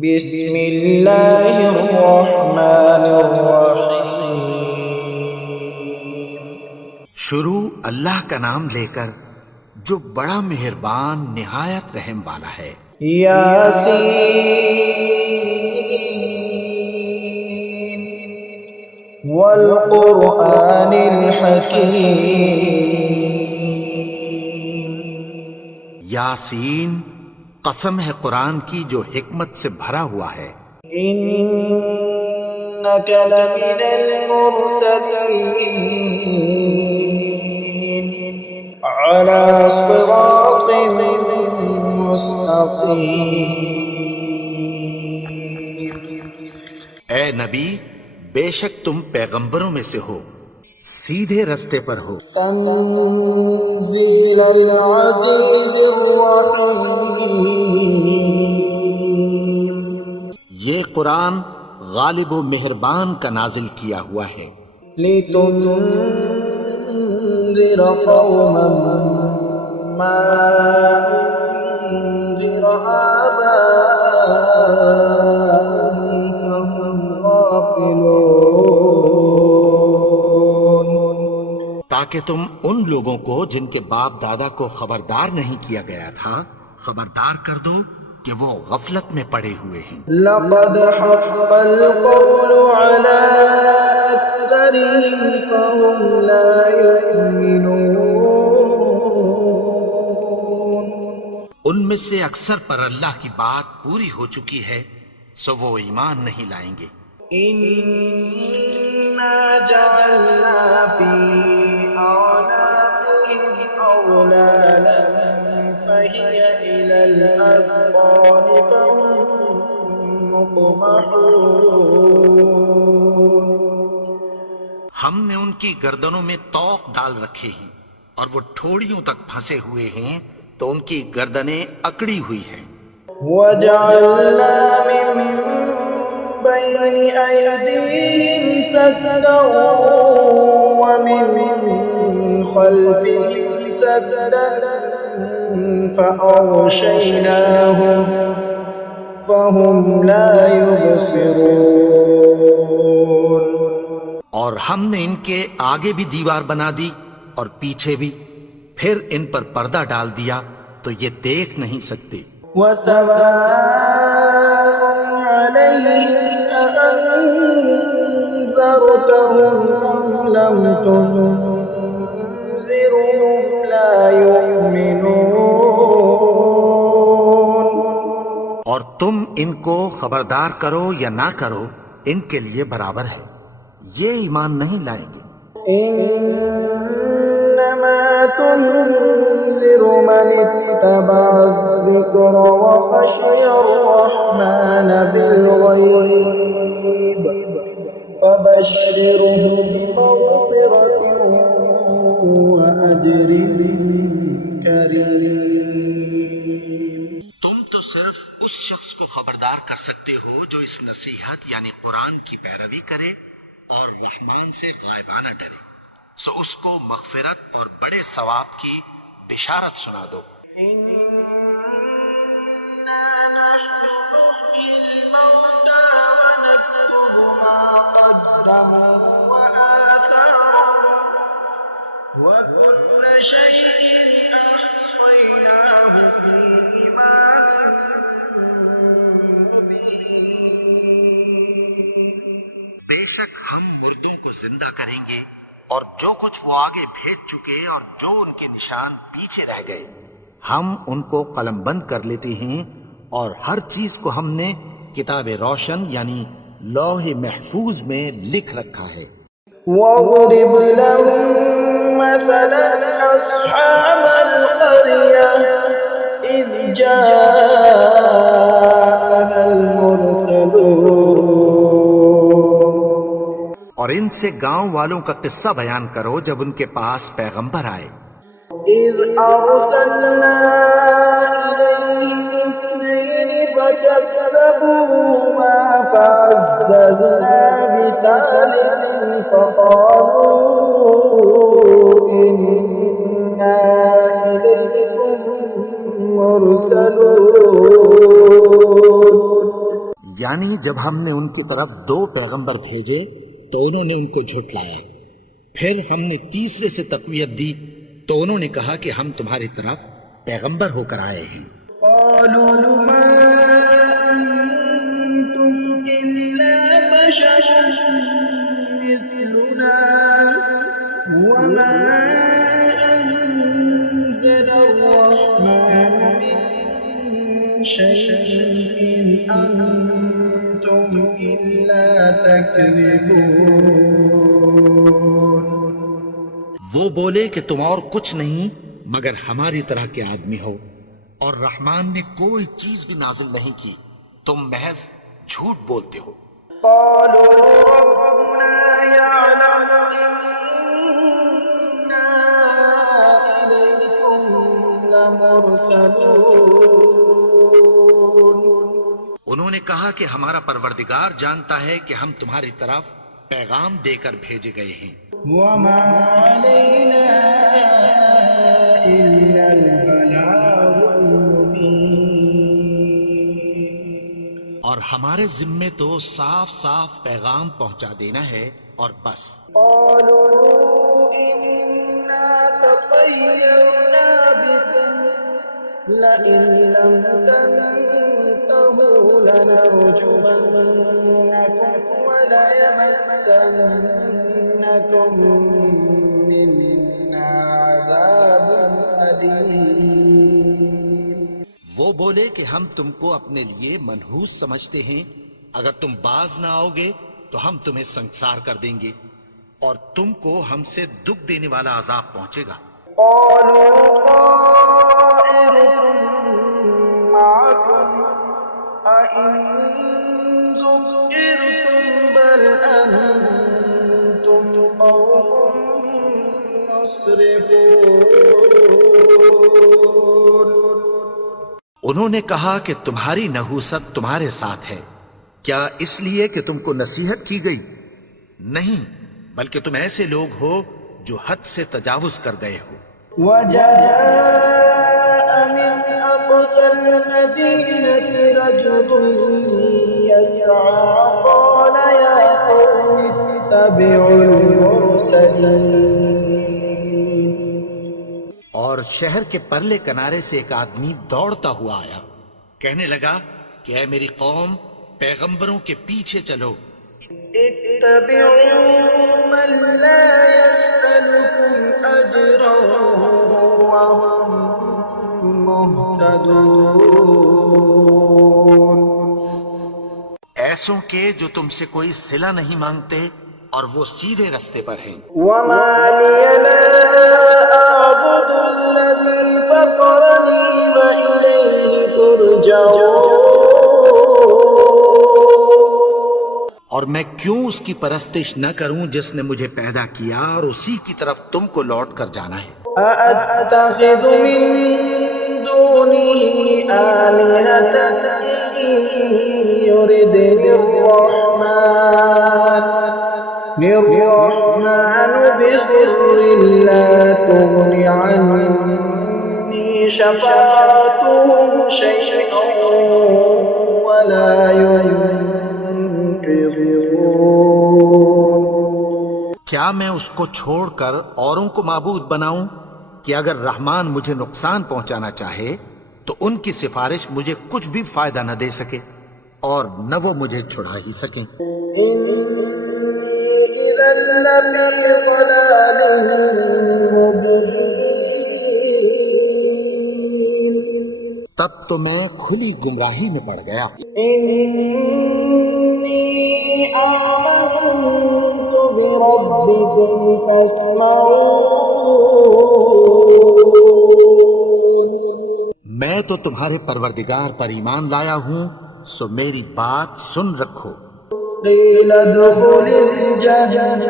بسم اللہ الرحمن الرحیم۔ شروع اللہ کا نام لے کر جو بڑا مہربان نہایت رحم والا ہے۔ یاسین والقرآن الحکیم۔ یاسین، قسم ہے قرآن کی جو حکمت سے بھرا ہوا ہے۔ انک لمن المرسلین علی صراط مستقیم۔ اے نبی، بے شک تم پیغمبروں میں سے ہو، سیدھے رستے پر ہو۔ تنزیل العزیز الرحیم۔ یہ قرآن غالب و مہربان کا نازل کیا ہوا ہے۔ لتنذر قوما ما انذر آباؤهم فهم غافلون۔ تاکہ تم ان لوگوں کو جن کے باپ دادا کو خبردار نہیں کیا گیا تھا خبردار کر دو کہ وہ غفلت میں پڑے ہوئے ہیں۔ لقد حق القول على أكثرهم فهم لا يؤمنون۔ ان میں سے اکثر پر اللہ کی بات پوری ہو چکی ہے، سو وہ ایمان نہیں لائیں گے۔ إنا جعلنا في أعناقهم أغلالا فهي إلى الأذقان فهم مقمحون۔ ہم نے ان کی گردنوں میں طوق ڈال رکھے ہیں اور وہ ٹھوڑیوں تک پھنسے ہوئے ہیں تو ان کی گردنیں اکڑی ہوئی ہیں۔ وجعلنا من بين أيديهم سدا ومن خلفهم سدا فأغشيناهم فهم لا يبصرون۔ اور ہم نے ان کے آگے بھی دیوار بنا دی اور پیچھے بھی، پھر ان پر پردہ ڈال دیا تو یہ دیکھ نہیں سکتے۔ وسواء عليهم أأنذرتهم أم لم تنذرهم لا يؤمنون۔ اور تم ان کو خبردار کرو یا نہ کرو، ان کے لیے برابر ہے، یہ ایمان نہیں لائیں گے۔ انما تنذر من اتبع الذکر وخشی الرحمن بالغیب فبشره بمغفرة وأجر کریم۔ تم تو صرف اس شخص کو خبردار کر سکتے ہو جو اس نصیحت یعنی قرآن کی پیروی کرے اور رحمان سے غائبانہ ڈرے، سو اس کو مغفرت اور بڑے ثواب کی بشارت سنا دو۔ إنا نحن نحيي الموتى ونكتب ما قدموا وآثارهم وكل شيء أحصيناه في إمام مبين۔ بے شک ہم مردوں کو زندہ کریں گے اور جو کچھ وہ آگے بھیج چکے اور جو ان کے نشان پیچھے رہ گئے ہم ان کو قلم بند کر لیتے ہیں، اور ہر چیز کو ہم نے کتاب روشن یعنی لوح محفوظ میں لکھ رکھا ہے۔ وَاضْرِبْ لَهُم مَّثَلًا أَصْحَابَ الْقَرْيَةِ إِذْ جَاءَهَا الْمُرْسَلُونَ۔ اور ان سے گاؤں والوں کا قصہ بیان کرو جب ان کے پاس پیغمبر آئے۔ إِذْ أَرْسَلْنَا إِلَيْهِمْ اثْنَيْنِ فَكَذَّبُوهُمَا فَعَزَّزْنَا بِثَالِثٍ فَقَالُوا إِنَّا إِلَيْكُمْ مُرْسَلُونَ۔ یعنی جب ہم نے ان کی طرف 2 پیغمبر بھیجے تو انہوں نے ان کو جھٹلایا، پھر ہم نے تیسرے سے تقویت دی تو انہوں نے کہا کہ ہم تمہاری طرف پیغمبر ہو کر آئے ہیں۔ قالوا ما أنتم إلا بشر مثلنا وما أنزل الرحمن من شيء إن أنتم إلا تكذبون۔ وہ بولے کہ تم اور کچھ نہیں مگر ہماری طرح کے آدمی ہو، اور رحمان نے کوئی چیز بھی نازل نہیں کی، تم محض جھوٹ بولتے ہو۔ قالوا ربنا يعلم إنا إليكم لمرسلون۔ انہوں نے کہا کہ ہمارا پروردگار جانتا ہے کہ ہم تمہاری طرف پیغام دے کر بھیجے گئے ہیں، وما علينا إلا البلاغ المبين۔ اور ہمارے ذمے تو صاف صاف پیغام پہنچا دینا ہے اور بس۔ قالوا إنا تطيرنا بكم لئن لم تنتهوا لنرجمنكم وليمسنكم منا عذاب أليم۔ وہ بولے کہ ہم تم کو اپنے لیے منحوس سمجھتے ہیں، اگر تم باز نہ آؤ گے تو ہم تمہیں سنسار کر دیں گے اور تم کو ہم سے دکھ دینے والا عذاب پہنچے گا۔ قالوا طائركم معكم أئن ذكرتم بل أنتم قوم مسرفون۔ انہوں نے کہا کہ تمہاری نحوست تمہارے ساتھ ہے، کیا اس لیے کہ تم کو نصیحت کی گئی؟ نہیں، بلکہ تم ایسے لوگ ہو جو حد سے تجاوز کر گئے ہو۔ وجاء من أقصى المدينة رجل يسعى قال يا قوم اتبعوا المرسلين۔ اور شہر کے پرلے کنارے سے ایک آدمی دوڑتا ہوا آیا، کہنے لگا کہ اے میری قوم، پیغمبروں کے پیچھے چلو۔ اتبعوا من لا يسألكم أجرا وهم مهتدون۔ ایسوں کے جو تم سے کوئی صلہ نہیں مانگتے اور وہ سیدھے رستے پر ہیں۔ وما لي لا أعبد الذي فطرني وإليه ترجعون۔ اور میں کیوں اس کی پرستش نہ کروں جس نے مجھے پیدا کیا اور اسی کی طرف تم کو لوٹ کر جانا ہے۔ أأتخذ من دونه آلهة إن يردني الرحمن بضر لا تغن عني شفاعتهم شيئا ولا ينقذون۔ کیا میں اس کو چھوڑ کر اوروں کو معبود بناؤں کہ اگر رحمان مجھے نقصان پہنچانا چاہے تو ان کی سفارش مجھے کچھ بھی فائدہ نہ دے سکے اور نہ وہ مجھے چھڑا ہی سکیں۔ إني إذا لفي ضلال مبين۔ تب تو میں کھلی گمراہی میں پڑ گیا۔ إني آمنت بربكم فاسمعون۔ میں تو تمہارے پروردگار پر ایمان لایا ہوں، سو میری بات سن رکھو۔ قيل ادخل الجنة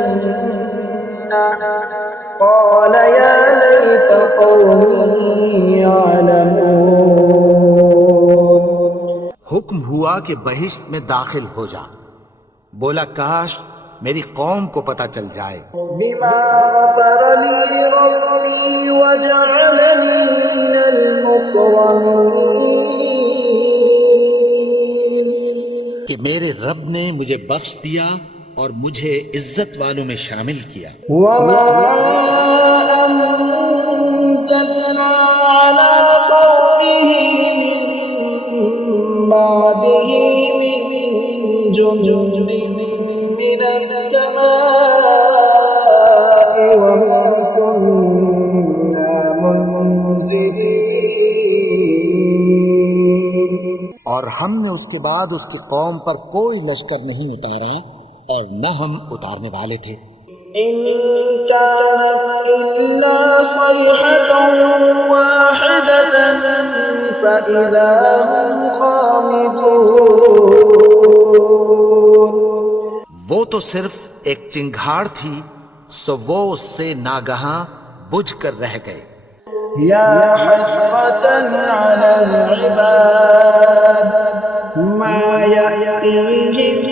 قال يا ليت قومي يعلمون۔ حکم ہوا کہ بہشت میں داخل ہو جا، بولا کاش میری قوم کو پتہ چل جائے۔ بما غفر لي ربي وجعلني من المكرمين۔ کہ میرے رب نے مجھے بخش دیا اور مجھے عزت والوں میں شامل کیا۔ وما أنزلنا على قومه من بعده من جند من السماء وما كنا منزلين۔ اور ہم نے اس کے بعد اس کی قوم پر کوئی لشکر نہیں اتارا اور نہ ہم اتارنے والے تھے۔ إن كانت إلا صيحة واحدة فإذا هم خامدون۔ وہ تو صرف ایک چنگھاڑ تھی، سو وہ اس سے ناگہاں بجھ کر رہ گئے۔ يا حسرة على العباد ما يأتيهم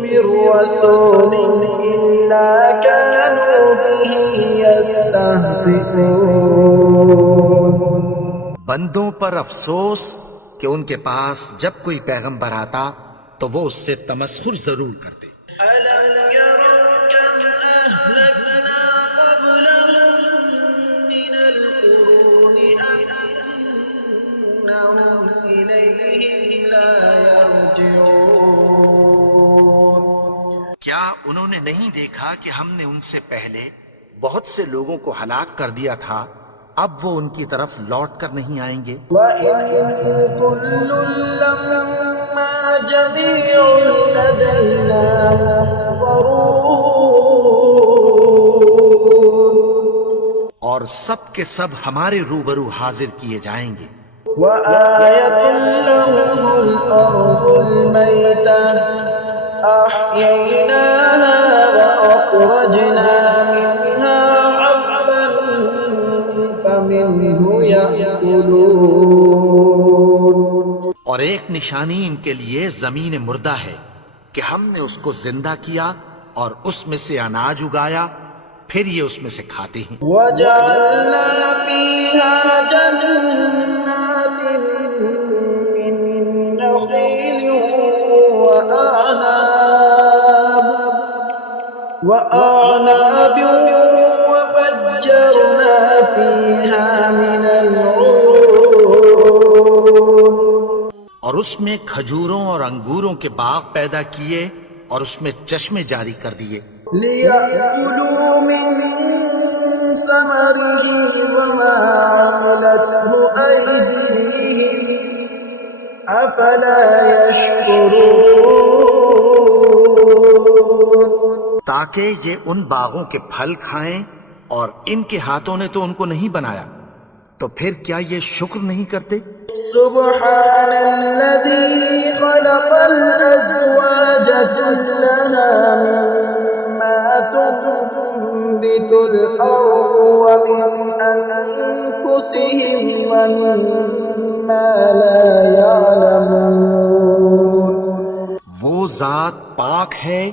من رسول إلا كانوا به يستهزئون۔ بندوں پر افسوس کہ ان کے پاس جب کوئی پیغمبر آتا تو وہ اس سے تمسخر ضرور کرتے۔ ألم يروا كم أهلكنا قبلهم من القرون أنهم إليهم لا يرجعون۔ کیا انہوں نے نہیں دیکھا کہ ہم نے ان سے پہلے بہت سے لوگوں کو ہلاک کر دیا تھا، اب وہ ان کی طرف لوٹ کر نہیں آئیں گے؟ وَإِن كُلٌّ لَّمَّا جَمِيعٌ لَّدَيْنَا مُحْضَرُونَ۔ اور سب کے سب ہمارے روبرو حاضر کیے جائیں گے۔ وَآيَةٌ لَّهُمُ الْأَرْضُ الْمَيْتَةُ أَحْيَيْنَاهَا وَأَخْرَجْنَا مِنْهَا حَبًّا فَمِنْهُ يَأْكُلُونَ۔ اور ایک نشانی ان کے لیے زمین مردہ ہے کہ ہم نے اس کو زندہ کیا اور اس میں سے اناج اگایا، پھر یہ اس میں سے کھاتے ہیں۔ وَجَعَلْنَا فِيهَا جَنَّاتٍ مِّن نَّخِيلٍ وَأَعْنَابٍ وَفَجَّرْنَا فِيهَا مِنَ الْعُيُونِ۔ اور اس میں کھجوروں اور انگوروں کے باغ پیدا کیے اور اس میں چشمے جاری کر دیے۔ لِيَأْكُلُوا مِن ثَمَرِهِ وَمَا عَمِلَتْهُ أَيْدِيهِمْ أَفَلَا يَشْكُرُونَ۔ تاکہ یہ ان باغوں کے پھل کھائیں، اور ان کے ہاتھوں نے تو ان کو نہیں بنایا، تو پھر کیا یہ شکر نہیں کرتے؟ سبحان الذي خلق الأزواج كلها مما تنبت الأرض ومن أنفسهم ومما لا يعلمون۔ وہ ذات پاک ہے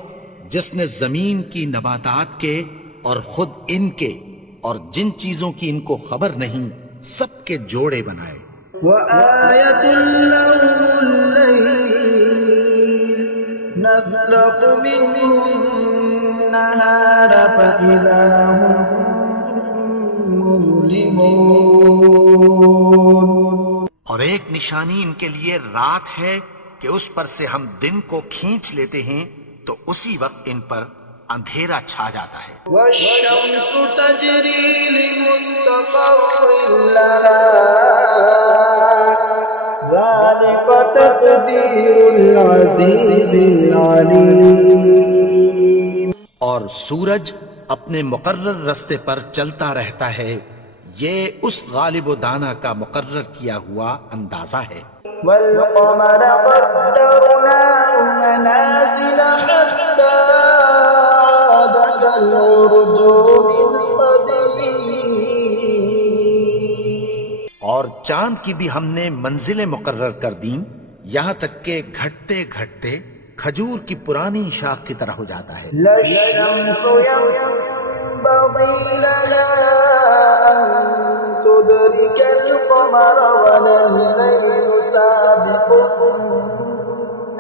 جس نے زمین کی نباتات کے اور خود ان کے اور جن چیزوں کی ان کو خبر نہیں سب کے جوڑے بنائے۔ وآية لهم الليل نسلق منه النهار فإذا هم مظلمون۔ اور ایک نشانی ان کے لیے رات ہے کہ اس پر سے ہم دن کو کھینچ لیتے ہیں تو اسی وقت ان پر اندھیرا چھا جاتا ہے۔ والشمس تجري لمستقر لها ذلك تقدير العزيز العليم۔ اور سورج اپنے مقرر رستے پر چلتا رہتا ہے، یہ اس غالب و دانا کا مقرر کیا ہوا اندازہ ہے۔ والقمر قدرناه منازل حتى عاد كالعرجون القديم۔ اور چاند کی بھی ہم نے منزلیں مقرر کر دیں، یہاں تک کہ گھٹتے گھٹتے کھجور کی پرانی شاخ کی طرح ہو جاتا ہے۔ لا الشمس ينبغي لها أن تدرك القمر ولا الليل سابق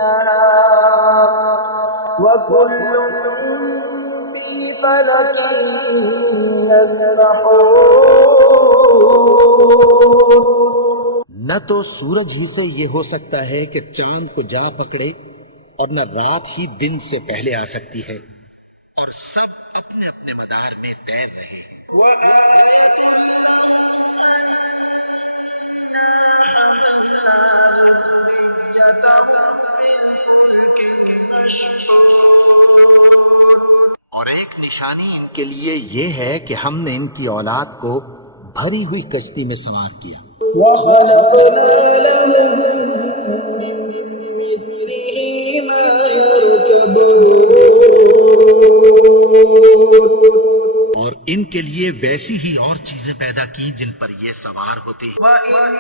النهار وكل في فلك يسبحون. نہ تو سورج ہی سے یہ ہو سکتا ہے کہ چاند کو جا پکڑے اور نہ رات ہی دن سے پہلے آ سکتی ہے، اور سب اپنے اپنے مدار میں تیر رہے ہیں. اور ایک نشانی ان کے لیے یہ ہے کہ ہم نے ان کی اولاد کو بھری ہوئی کشتی میں سوار کیا. وَخَلَقْنَا لَهُم مِّن مِّثْلِهِ مَا يَرْكَبُونَ. اور ان کے لیے ویسی ہی اور چیزیں پیدا کی جن پر یہ سوار ہوتے ہیں. وَإِن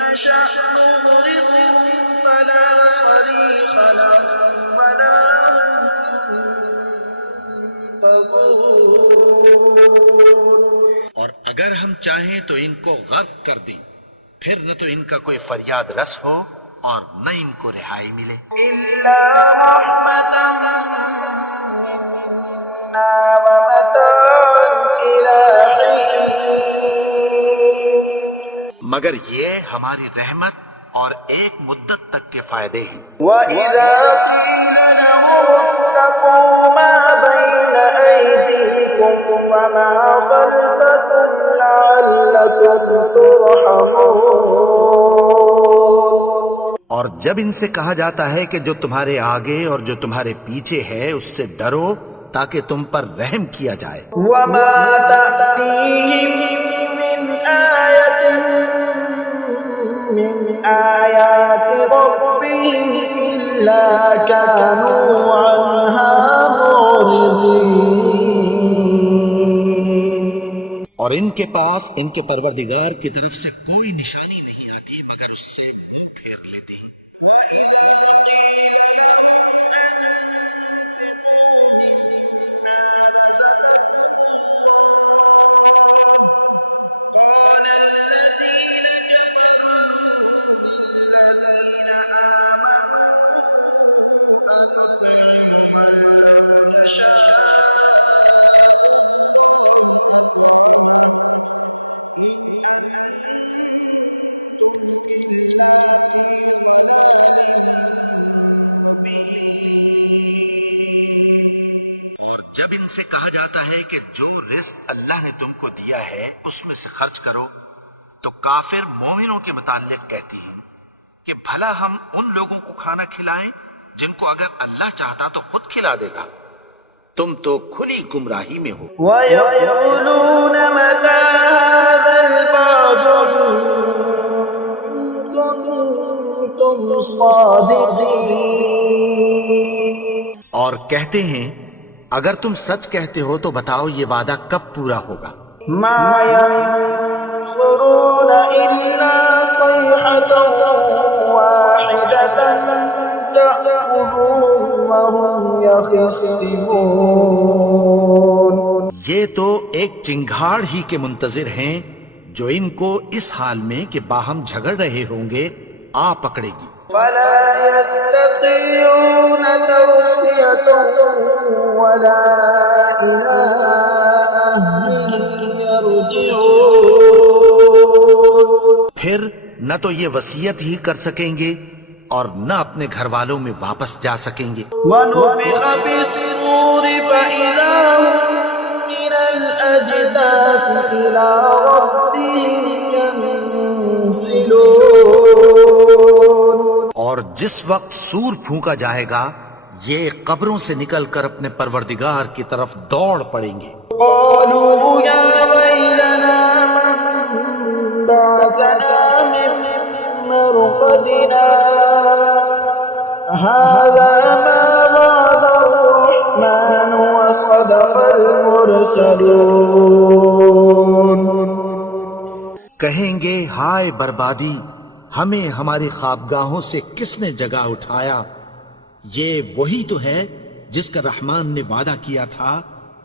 نَّشَأْ نُغْرِقْهُمْ فَلَا صَرِيخَ لَهُمْ وَلَا هُمْ يُنقَذُونَ. اور اگر ہم چاہیں تو ان کو غرق کر دیں، پھر نہ تو ان کا کوئی فریاد رس ہو اور نہ ان کو رہائی ملے. إِلَّا رَحْمَةً مِّنَّا وَمَتَاعًا إِلَىٰ حِينٍ. مگر یہ ہماری رحمت اور ایک مدت تک کے فائدے ہیں. وَإِذَا قِيلَ لَهُمُ اتَّقُوا مَا بَيْنَ أَيْدِيكُمْ وَمَا خَلْفَكُمْ لَعَلَّكُمْ تُرْحَمُونَ. اور جب ان سے کہا جاتا ہے کہ جو تمہارے آگے اور جو تمہارے پیچھے ہے اس سے ڈرو تاکہ تم پر رحم کیا جائے. وَمَا تَأْتِيهِم مِّنْ آيَةٍ مِّنْ آيَاتِ رَبِّهِمْ إِلَّا كَانُوا عَنْهَا مُعْرِضِينَ. اور ان کے پاس ان کے پروردگار کی طرف سے کوئی نشانی نہیں آتی مگر اس سے منہ پھیر لیتے ہیں. جب ان سے کہا جاتا ہے کہ جو رزق اللہ نے تم کو دیا ہے اس میں سے خرچ کرو، تو کافر مومنوں کے متعلق کہتے ہیں کہ بھلا ہم ان لوگوں کو کھانا کھلائیں جن کو اگر اللہ چاہتا تو خود کھلا دیتا. تم تو کھلی گمراہی میں ہو. وَيَقُولُونَ مَتَىٰ هَٰذَا الْوَعْدُ إِن كُنتُمْ صَادِقِينَ. اور کہتے ہیں اگر تم سچ کہتے ہو تو بتاؤ یہ وعدہ کب پورا ہوگا. مَا يَنظُرُونَ إِلَّا صَيْحَةً وَاحِدَةً تَأْخُذُهُمْ وَهُمْ يَخِصِّمُونَ. یہ تو ایک چنگھاڑ ہی کے منتظر ہیں جو ان کو اس حال میں کہ باہم جھگڑ رہے ہوں گے آ پکڑے گی. فَلَا يَسْتَطِيعُونَ تَوْصِيَةً وَلَا إِلَىٰ أَهْلِهِمْ يَرْجِعُونَ. پھر نہ تو یہ وصیت ہی کر سکیں گے اور نہ اپنے گھر والوں میں واپس جا سکیں گے. وَنُفِخَ فِي الصُّورِ فَإِذَا هُم مِّنَ الْأَجْدَاثِ إِلَىٰ رَبِّهِمْ يَنسِلُونَ. اور جس وقت سور پھونکا جائے گا یہ قبروں سے نکل کر اپنے پروردگار کی طرف دوڑ پڑیں گے. قَالُوا يَا وَيْلَنَا مَن بَعَثَنَا مِن مَّرْقَدِنَا هَٰذَا مَا وَعَدَ الرَّحْمَٰنُ وَصَدَقَ الْمُرْسَلُونَ. کہیں گے ہائے بربادی، ہمیں ہماری خوابگاہوں سے کس نے جگا اٹھایا. یہ وہی تو ہے جس کا رحمان نے وعدہ کیا تھا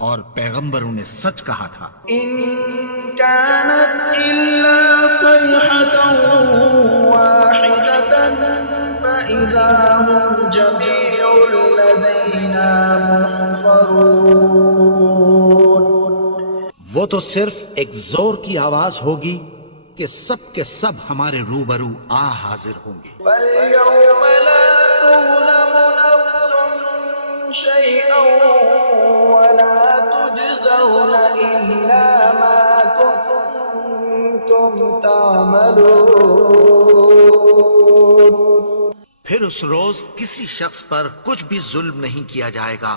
اور پیغمبروں نے سچ کہا تھا. إِن كَانَتْ إِلَّا صَيْحَةً وَاحِدَةً فإذا هم جميع لدينا محضرون. وہ تو صرف ایک زور کی آواز ہوگی کہ سب کے سب ہمارے روبرو حاضر ہوں گے. فاليوم لا تظلم نفس شيئا ولا تجزون إلا ما كنتم تعملون. پھر اس روز کسی شخص پر کچھ بھی ظلم نہیں کیا جائے گا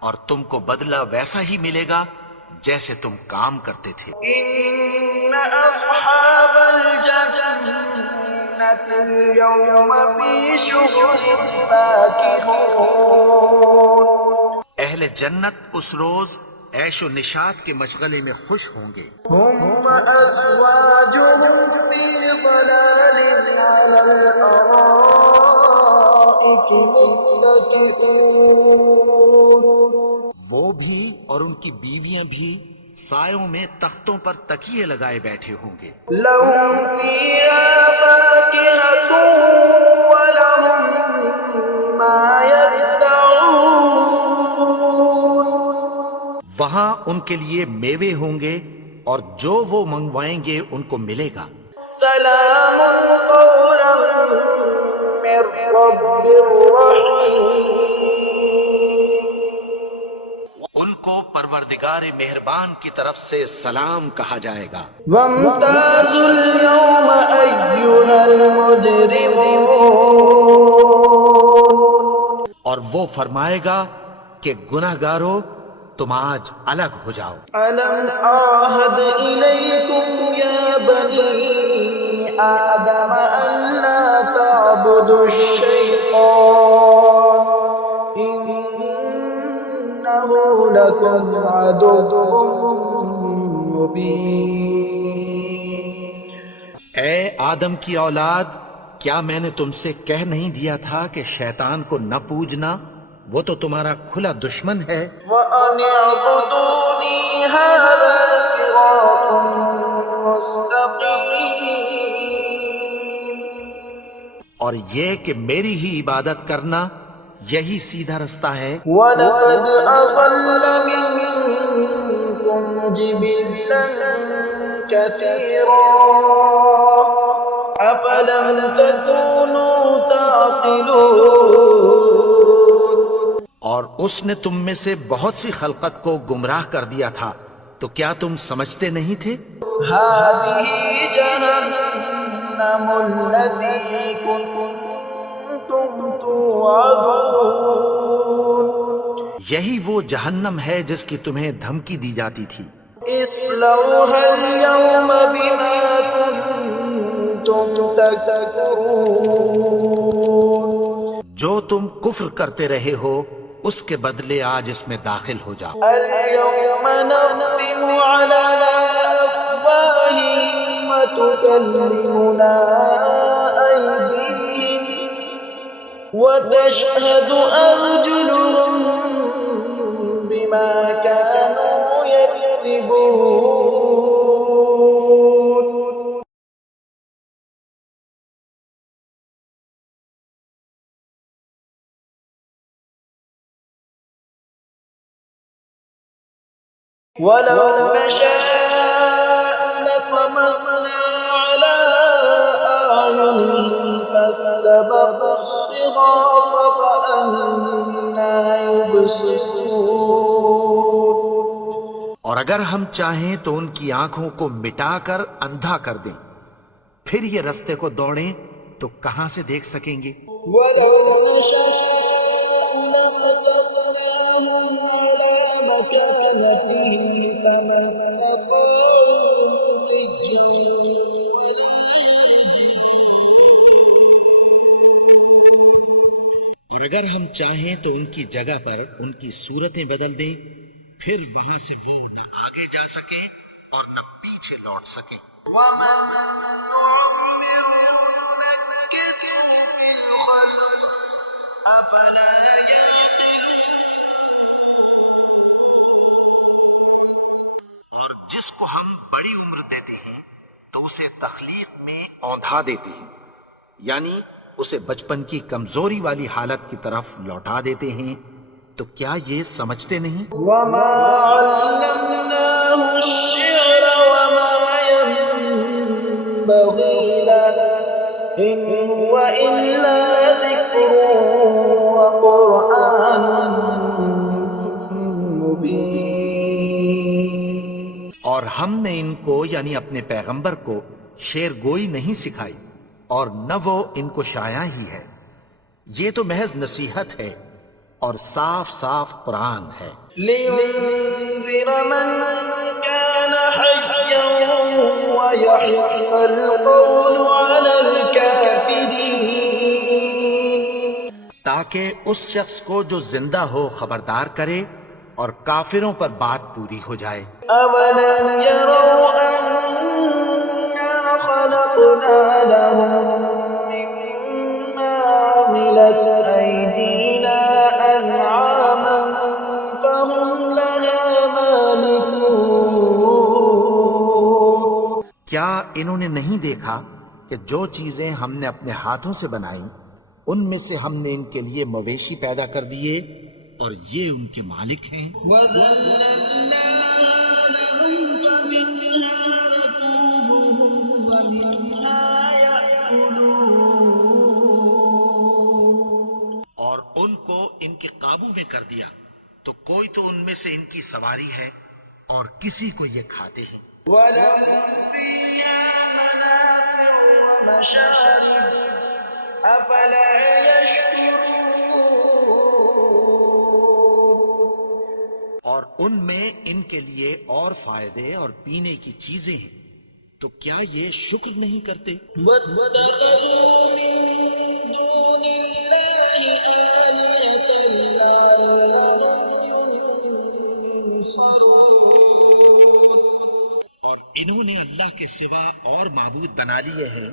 اور تم کو بدلہ ویسا ہی ملے گا جیسے تم کام کرتے تھے. إن أصحاب الجنة اليوم في شغل فاكهون. اہل جنت اس روز عیش و نشاط کے مشغلے میں خوش ہوں گے. هم وأزواجهم في ظلال على الأرائك متكئون. وہ بھی اور ان کی بیویاں بھی سایوں میں تختوں پر تکیے لگائے بیٹھے ہوں گے. لهم فيها فاكهة ولهم ما يدعون. وہاں ان کے لیے میوے ہوں گے اور جو وہ منگوائیں گے ان کو ملے گا. سلام قولا من رب رحيم. ان کو پروردگار مہربان کی طرف سے سلام کہا جائے گا. وامتازوا اليوم أيها المجرمون. اور وہ فرمائے گا کہ گناہگارو تم آج الگ ہو جاؤ. ألم أعهد إليكم يا بني آدم ألا تعبدوا الشيطان إنه لكم عدو مبين. اے آدم کی اولاد، کیا میں نے تم سے کہہ نہیں دیا تھا کہ شیطان کو نہ پوجنا؟ وہ تو تمہارا کھلا دشمن ہے. وأن اعبدوني هذا صراط مستقيم. اور یہ کہ میری ہی عبادت کرنا یہی سیدھا رستہ ہے. وَلَقَدْ أَضَلَّ مِنكُمْ جِبِلًّا كَثِيرًا أَفَلَمْ تَكُونُوا تَعْقِلُونَ. اور اس نے تم میں سے بہت سی خلقت کو گمراہ کر دیا تھا، تو کیا تم سمجھتے نہیں تھے؟ هَذِهِ جَهَنَّمُ الَّتِي كُنتُمْ تُوعَدُونَ. یہی وہ جہنم ہے جس کی تمہیں دھمکی دی جاتی تھی. اصلوها اليوم بما كنتم تكفرون. جو تم کفر کرتے رہے ہو اس کے بدلے آج اس میں داخل ہو جاؤ. اليوم نختم على أفواههم وتكلمنا أيديهم وتشهد أرجلهم بما كانوا يكسبون. ولو نشاء لطمسنا على أعينهم فاستبقوا الصراط فأنى يبصرون. اور اگر ہم چاہیں تو ان کی آنکھوں کو مٹا کر اندھا کر دیں، پھر یہ رستے کو دوڑیں تو کہاں سے دیکھ سکیں گے. ولو نشاء لمسخناهم على مكانتهم فما استطاعوا مضيا اور اگر ہم چاہیں تو ان کی جگہ پر ان کی صورتیں بدل دیں، پھر وہاں سے وہ نہ آگے جا سکے اور نہ پیچھے لوٹ سکے. ومن نعمره ننكسه في الخلق أفلا يعقلون. اور جس کو ہم بڑی عمر دیتے ہیں تو اسے تخلیق میں اوندھا دیتے ہیں، یعنی اسے بچپن کی کمزوری والی حالت کی طرف لوٹا دیتے ہیں، تو کیا یہ سمجھتے نہیں؟ وما علمناه الشعر وما ينبغي له إن هو إلا ذكر وقرآن مبين. اور ہم نے ان کو یعنی اپنے پیغمبر کو شعر گوئی نہیں سکھائی، اور نہ وہ ان کو شایع ہی ہے، یہ تو محض نصیحت ہے اور صاف صاف قرآن ہے۔ لينذر من كان حيا ويحق القول على الكافرين. تاکہ اس شخص کو جو زندہ ہو خبردار کرے اور کافروں پر بات پوری ہو جائے۔ أولم يروا أنا خلقنا لهم مما عملت أيدينا أنعاما فهم لها مالكون. کیا انہوں نے نہیں دیکھا کہ جو چیزیں ہم نے اپنے ہاتھوں سے بنائیں ان میں سے ہم نے ان کے لیے مویشی پیدا کر دیے اور یہ ان کے مالک ہیں۔ وَذَلَّلْنَاهَا لَهُمْ فَمِنْهَا رَكُوبُهُمْ وَمِنْهَا يَأْكُلُونَ. اور ان کو ان کے قابو میں کر دیا تو کوئی تو ان میں سے ان کی سواری ہے اور کسی کو یہ کھاتے ہیں۔ وَلَهُمْ فِيهَا مَنَافِعُ وَمَشَارِبُ أَفَلَا يَشْكُرُونَ. اور ان میں ان کے لیے اور فائدے اور پینے کی چیزیں ہیں، تو کیا یہ شکر نہیں کرتے؟ وَاتَّخَذُوا مِن دُونِ اللَّهِ آلِهَةً لَعَلَّهُمْ يُنصَرُونَ. اور انہوں نے اللہ کے سوا اور معبود بنا لیے ہیں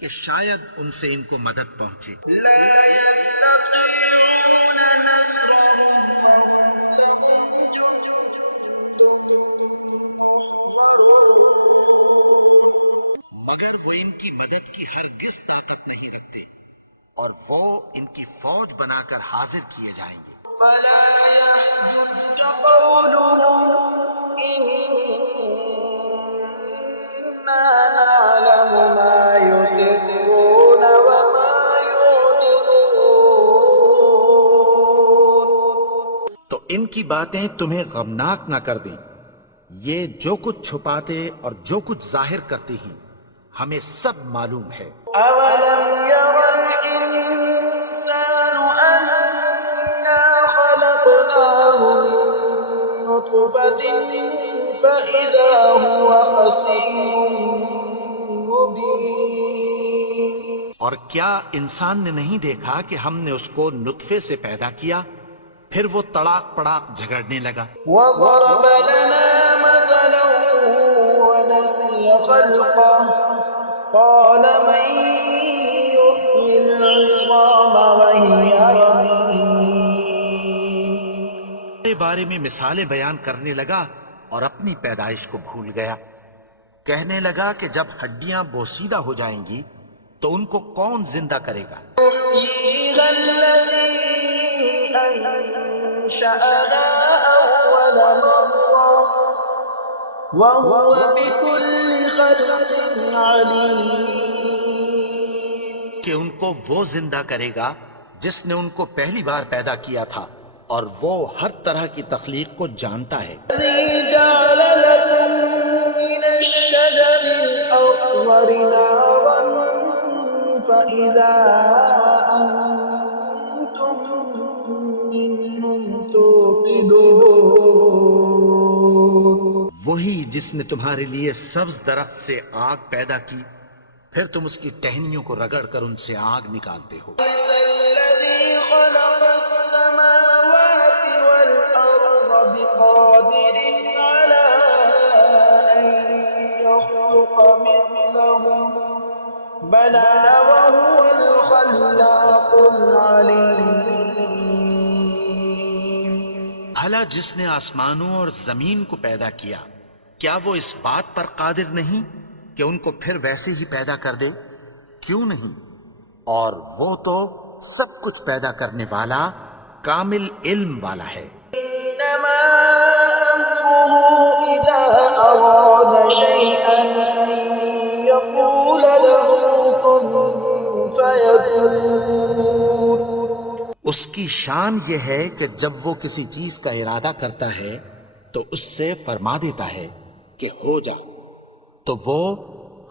کہ شاید ان سے ان کو مدد پہنچے۔ لَا يَسْتَطِيعُونَ نَصْرَهُمْ وَهُمْ لَهُمْ جُندٌ مُّحْضَرُونَ. مگر وہ ان کی مدد کی ہرگز طاقت نہیں رکھتے، اور وہ ان کی فوج بنا کر حاضر کیے جائیں گے۔ فَلَا يَحْزُنكَ قَوْلُهُمْ إِنَّا نَعْلَمُ مَا يُسِرُّونَ وَمَا يُعْلِنُونَ. تو ان کی باتیں تمہیں غمناک نہ کر دیں، یہ جو کچھ چھپاتے اور جو کچھ ظاہر کرتے ہیں ہمیں سب معلوم ہے۔ أَوَلَمْ يَرَ الْإِنسَانُ أَنَّا خَلَقْنَاهُ مِن نُّطْفَةٍ فَإِذَا هُوَ خَصِيمٌ مُّبِينٌ. اور کیا انسان نے نہیں دیکھا کہ ہم نے اس کو نطفے سے پیدا کیا، پھر وہ تڑاک پڑاک جھگڑنے لگا۔ وَضَرَبَ لَنَا مَثَلًا وَنَسِيَ خَلْقَهُ قَالَ مَن يُحْيِي الْعِظَامَ وَهِيَ رَمِيمٌ. کے بارے میں مثالیں بیان کرنے لگا اور اپنی پیدائش کو بھول گیا۔ کہنے لگا کہ جب ہڈیاں بوسیدہ ہو جائیں گی تو ان کو کون زندہ کرے گا؟ يحييها الذي أنشأها أول مرة وهو بكل خلق عليم. کہ ان کو وہ زندہ کرے گا جس نے ان کو پہلی بار پیدا کیا تھا، اور وہ ہر طرح کی تخلیق کو جانتا ہے۔ الذي جعل لكم من الشجر الأخضر نارا فإذا أنتم منه توقدون. وہی جس نے تمہارے لیے سبز درخت سے آگ پیدا کی، پھر تم اس کی ٹہنیوں کو رگڑ کر ان سے آگ نکالتے ہو۔ الذي خلق السماوات والأرض بقادر على أن يخلق مثلهم بلى وهو الخلاق العليم. بھلا جس نے آسمانوں اور زمین کو پیدا کیا، کیا وہ اس بات پر قادر نہیں کہ ان کو پھر ویسے ہی پیدا کر دے؟ کیوں نہیں؟ اور وہ تو سب کچھ پیدا کرنے والا کامل علم والا ہے۔ إنما أمره إذا أراد شيئا أن يقول له كن فيكون۔ اس کی شان یہ ہے کہ جب وہ کسی چیز کا ارادہ کرتا ہے تو اس سے فرما دیتا ہے کہ ہو جا، تو وہ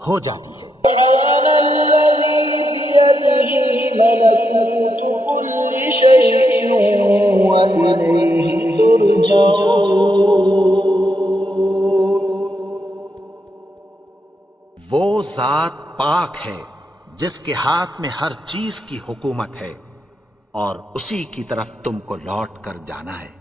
ہو جاتی ہے۔ سبحان الذي بيده ملكوت كل شيء وإليه ترجعون۔ وہ ذات پاک ہے جس کے ہاتھ میں ہر چیز کی حکومت ہے اور اسی کی طرف تم کو لوٹ کر جانا ہے۔